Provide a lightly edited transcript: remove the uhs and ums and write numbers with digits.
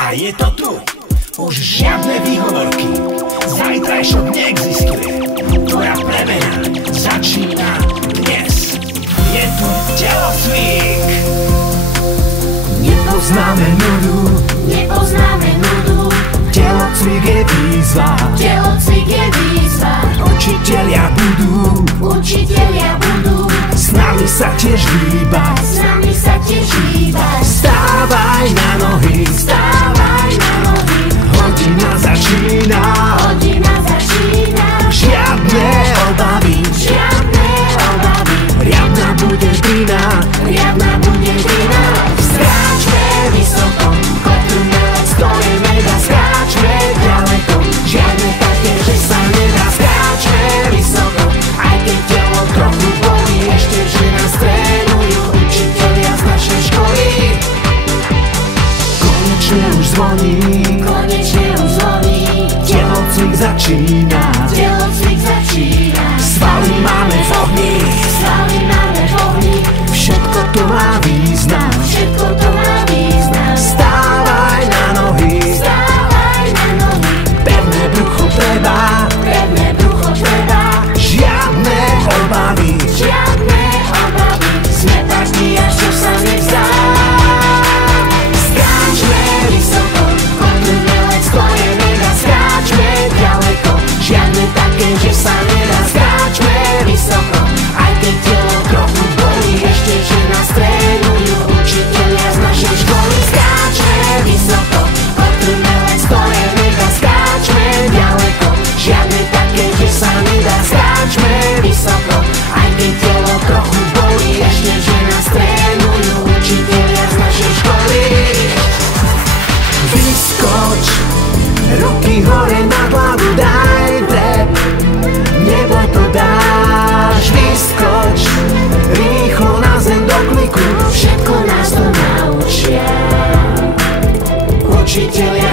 A je to tu, už žiadne výhovorky, zajtrajšok neexistuje. Tvoja premena začína dnes. Je tu telocvik. Nepoznáme nudu, telocvik je výzva, učitelia budú s nami sa tiež hýbať. Vstávaj na nohy, hodina začína, žiadne obavy, riadna bude drina, skáčme vysoko, kotrmelec to je mega, skáčme ďaleko, žiadne také, že sa nedá, skáčme vysoko, aj keď telo trochu bolí, ešte že nás trénujú učitelia z našej školy. Konečne už zvoní, telocvik začína, svaly máme v ohni, všetko to má význam, vstávaj na nohy, pevné brucho treba, žiadne obavy, sme partia, čo sa nevzdá. Skáčme vysoko, kotrmelec to je mega, skáčme ďaleko, žiadne také, že sa nedá, skáčme vysoko, aj keď telo trochu bolí, ešte že nás trénujú učitelia z našej školy. Skáčme vysoko, kotrmelec to je mega, skáčme ďaleko, žiadne také, že sa nedá, skáčme vysoko, aj keď telo trochu bolí, ešte že nás trénujú učitelia z našej školy. Vyskoč, ruky hore nad hlavu, daj drep, nebo to dáš. Vyskoč, rýchlo na zem do kliku, všetko nás tu naučia učitelia